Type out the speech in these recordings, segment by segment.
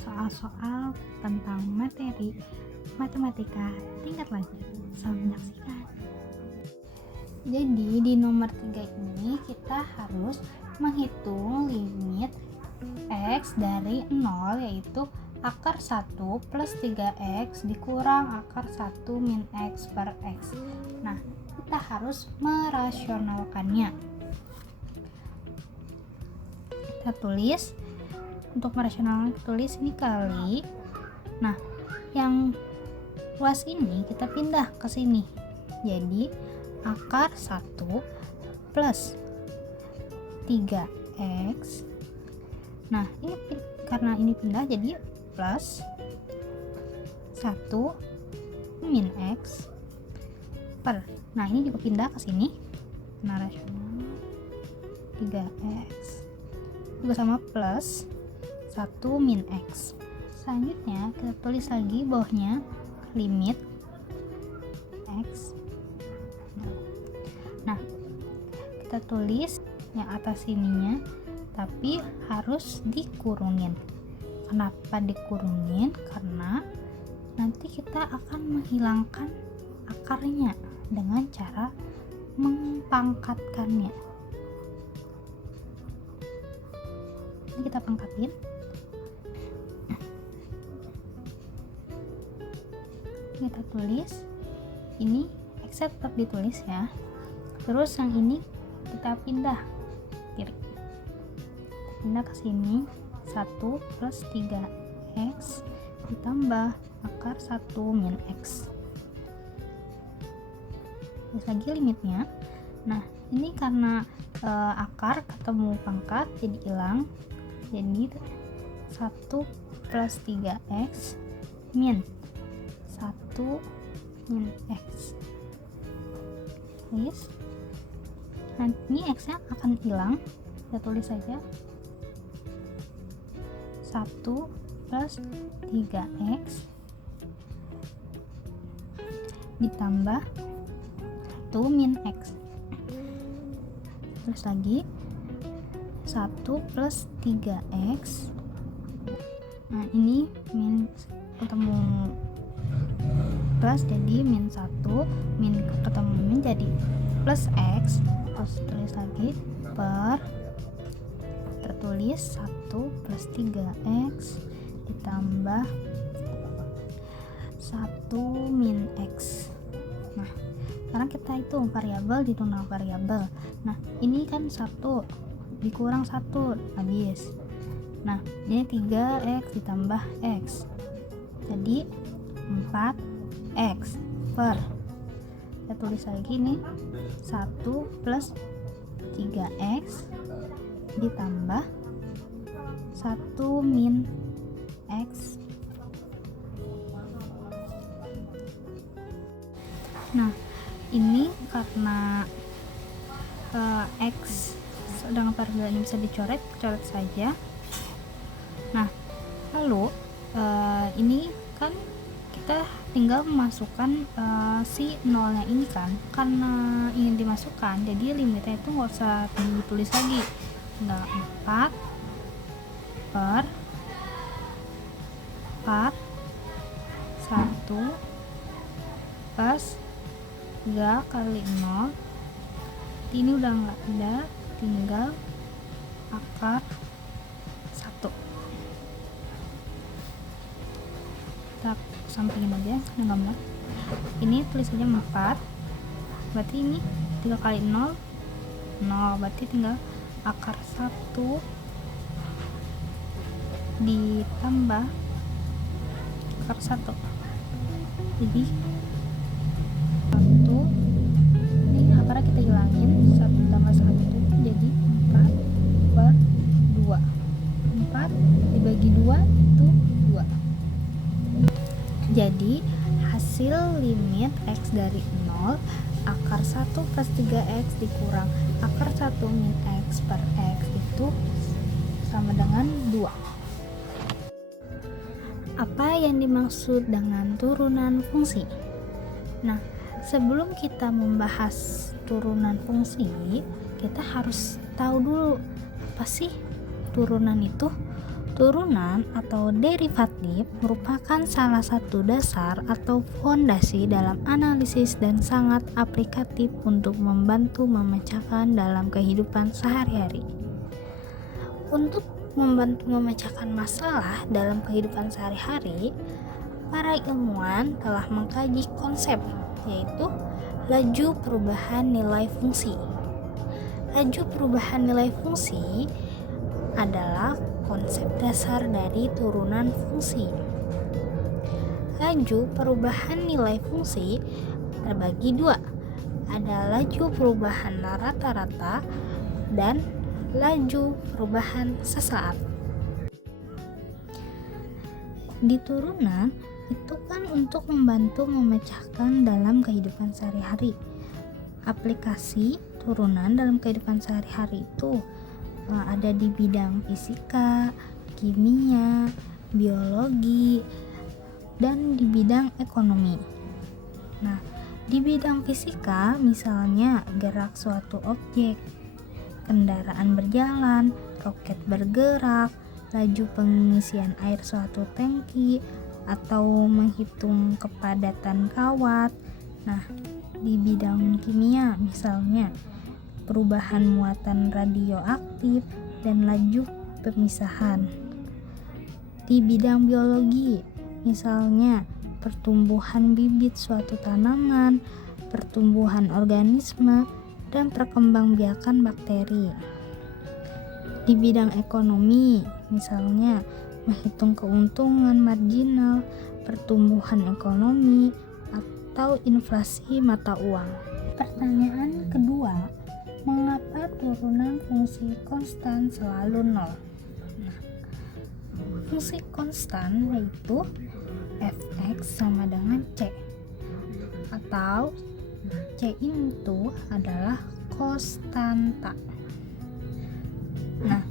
soal-soal tentang materi matematika tingkat lanjut. Selamat menyaksikan. Jadi di nomor 3 ini kita harus menghitung limit X dari 0, yaitu akar 1 plus 3X dikurang akar 1 min X per X. Nah, kita harus merasionalkannya. Kita tulis, untuk merasionalkan tulis ini kali. Nah, yang luas ini kita pindah ke sini. Jadi akar 1 plus 3X. Nah, ini karena ini pindah jadi plus 1 min X per. Nah, ini juga pindah ke sini. Nah, rasional 3X juga sama plus 1 min X. Selanjutnya kita tulis lagi bawahnya limit X. Nah, kita tulis yang atas sininya, tapi harus dikurungin. Kenapa dikurungin? Karena nanti kita akan menghilangkan akarnya dengan cara mempangkatkannya. Ini kita pangkatin. Kita tulis ini X tetap ditulis ya. Terus yang ini kita pindah kiri. Pindah ke sini 1 plus 3X ditambah akar 1 min X. Terus lagi limitnya. Nah, ini karena akar ketemu pangkat jadi hilang. Jadi 1 plus 3X min 1 min X. Tulis. Nanti ini X nya akan hilang. Kita tulis saja 1 plus 3X ditambah 1 min X. Terus lagi 1 plus 3X. Nah, ini min ketemu plus jadi min 1, min ketemu min jadi plus X. Terus tulis lagi per, kita tulis 1 plus 3X ditambah 1 min X. Nah, sekarang kita hitung variabel ditambah variabel. Nah, ini kan 1 dikurang 1 habis. Nah, ini 3X ditambah X jadi 4X per, kita tulis lagi nih 1 plus 3X ditambah 1 min X. Nah, ini karena X sedang variabel ini bisa dicoret saja. Nah, lalu ini kan kita tinggal memasukkan si nolnya ini kan, karena ingin dimasukkan jadi limitnya itu nggak usah ditulis lagi, tinggal 4 per 1 plus 3 kali 0. Ini udah nggak ada, tinggal akar 1. Kita sampingin aja karena gambar. Ini tulis aja 4, berarti ini 3 kali 0 0, berarti tinggal akar 1 ditambah akar 1. Jadi 1, ini akarnya kita hilangin, 1 tambah 1 jadi 4 per 2. 4 dibagi 2 itu 2. Jadi hasil limit X dari 0 akar 1 plus 3X dikurang akar 1 min X per X itu sama dengan 2. Apa yang dimaksud dengan turunan fungsi? Nah, sebelum kita membahas turunan fungsi, kita harus tahu dulu apa sih turunan itu. Turunan atau derivatif merupakan salah satu dasar atau fondasi dalam analisis dan sangat aplikatif untuk membantu memecahkan dalam kehidupan sehari-hari. Untuk membantu memecahkan masalah dalam kehidupan sehari-hari, para ilmuwan telah mengkaji konsep, yaitu laju perubahan nilai fungsi. Laju perubahan nilai fungsi adalah konsep dasar dari turunan fungsi. Laju perubahan nilai fungsi terbagi dua, ada laju perubahan rata-rata dan laju perubahan sesaat. Di turunan itu kan untuk membantu memecahkan dalam kehidupan sehari-hari. Aplikasi turunan dalam kehidupan sehari-hari itu ada di bidang fisika, kimia, biologi, dan di bidang ekonomi. Nah, di bidang fisika misalnya gerak suatu objek, kendaraan berjalan, roket bergerak, laju pengisian air suatu tangki, atau menghitung kepadatan kawat. Nah, di bidang kimia misalnya perubahan muatan radioaktif dan laju pemisahan. Di bidang biologi misalnya pertumbuhan bibit suatu tanaman, pertumbuhan organisme, dan perkembangbiakan bakteri. Di bidang ekonomi misalnya menghitung keuntungan marginal, pertumbuhan ekonomi, atau inflasi mata uang. Pertanyaan kedua, mengapa turunan fungsi konstan selalu nol? Nah, fungsi konstan yaitu fx sama dengan c, atau c itu adalah konstanta. Nah,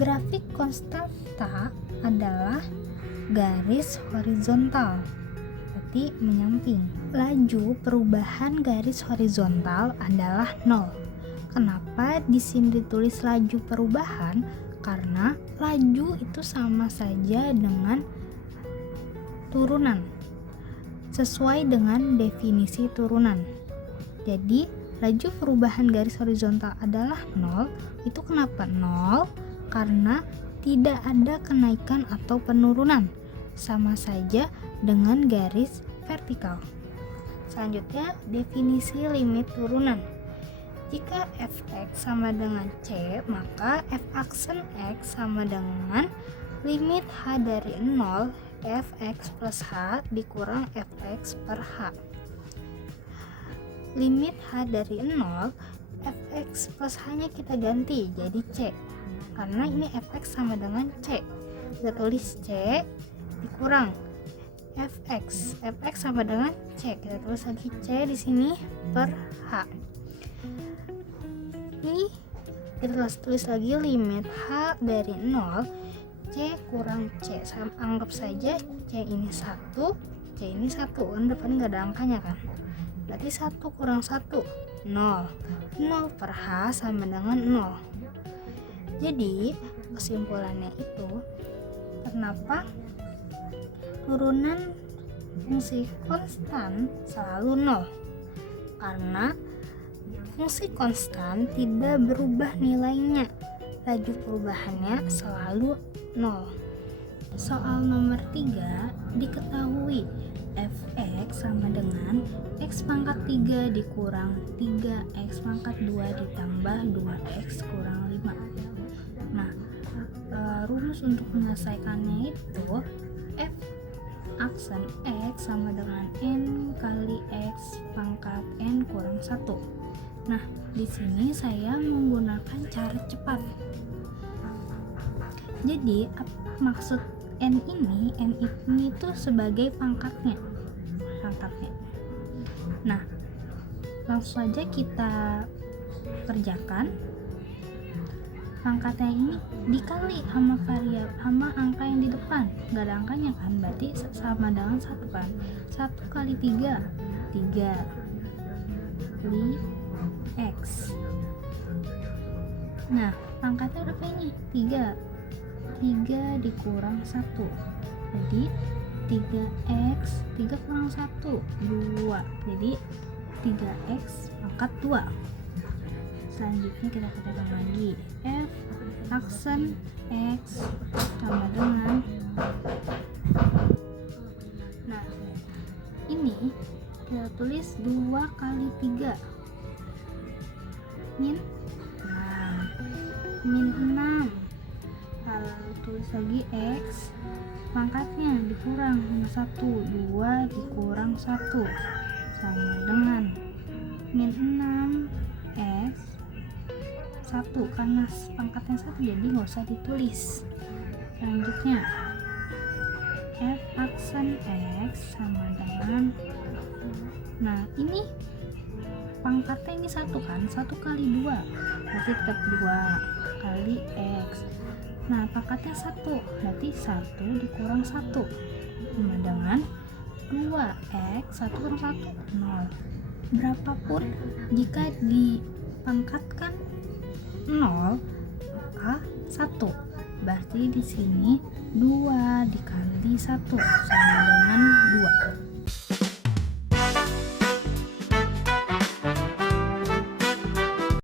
grafik konstanta adalah garis horizontal, berarti menyamping. Laju perubahan garis horizontal adalah 0. Kenapa di sini ditulis laju perubahan? Karena laju itu sama saja dengan turunan, sesuai dengan definisi turunan. Jadi, laju perubahan garis horizontal adalah 0. Itu kenapa 0? Karena tidak ada kenaikan atau penurunan, sama saja dengan garis vertikal. Selanjutnya, definisi limit turunan. Jika fx sama dengan c, maka f aksen x sama dengan limit h dari 0 fx plus h dikurang fx per h. Limit h dari 0, fx plus h-nya kita ganti jadi c, karena ini fx sama dengan c. Kita tulis c dikurang fx sama dengan c. Kita tulis lagi c di sini per h. Ini kita tulis lagi limit h dari 0, c kurang c. Anggap saja c ini 1, c ini 1, kan depan nggak ada angkanya kan. Berarti 1 kurang 1, 0. 0 per h sama dengan 0. Jadi kesimpulannya itu, kenapa turunan fungsi konstan selalu 0? Karena fungsi konstan tidak berubah nilainya, laju perubahannya selalu 0. Soal nomor 3, diketahui fx sama dengan x pangkat 3 dikurang 3x pangkat 2 ditambah 2x kurang 5. Nah, rumus untuk menyelesaikannya itu f aksen x sama dengan n kali x pangkat n kurang 1. Nah, di sini saya menggunakan cara cepat. Jadi, apa maksud n ini? N ini itu sebagai pangkatnya. Nah, langsung saja kita kerjakan. Pangkatnya ini dikali sama angka yang di depan, nggak ada angkanya kan, berarti sama dengan 1 kan. 1 kali 3 kali x. Nah, pangkatnya berapa ini? 3. 3 dikurang 1. Jadi 3x, 3 kurang 1, 2. Jadi 3x pangkat 2. Selanjutnya kita katakan lagi f aksen x sama dengan, nah ini kita tulis 2 kali 3 min 6. Lalu tulis lagi x pangkatnya dikurang sama 1, 2 dikurang 1 sama dengan min 6 x 1, karena pangkatnya 1 jadi nggak usah ditulis. Selanjutnya f aksen x sama dengan, nah ini pangkatnya ini 1 kan, 1 kali 2 berarti tetap 2 kali x. Nah pangkatnya 1 berarti 1 dikurang 1 sama dengan 2x, 1 kurang 1 0. Berapapun jika dipangkatkan 0 maka 1, berarti di sini 2 dikali 1 sama dengan 2.